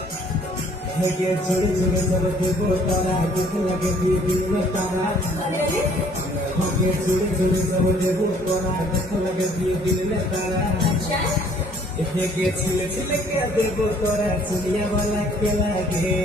छोटे छोटे सब देखो तारा देख लगे दिल में तारा छोटे छोटे सब देखो तारा देख लगे दिल में तारा इतने के छिले छिले के देखो तारा सुनिया वाला के लगे